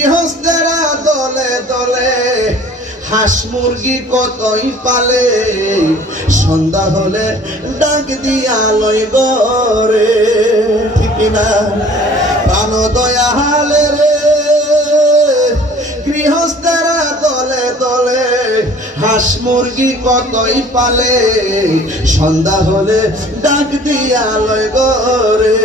গৃহস্থেরা দলে দলে, হাঁস মুরগি কতই পালে? সন্ধ্যা হলে ডাক দিয়া লই গরে ঠিক না প্রাণ দয়াল রে। গৃহস্থেরা দলে দলে, হাঁস মুরগি কতই পালে? সন্ধ্যা হলে ডাক দিয়া লয় গরে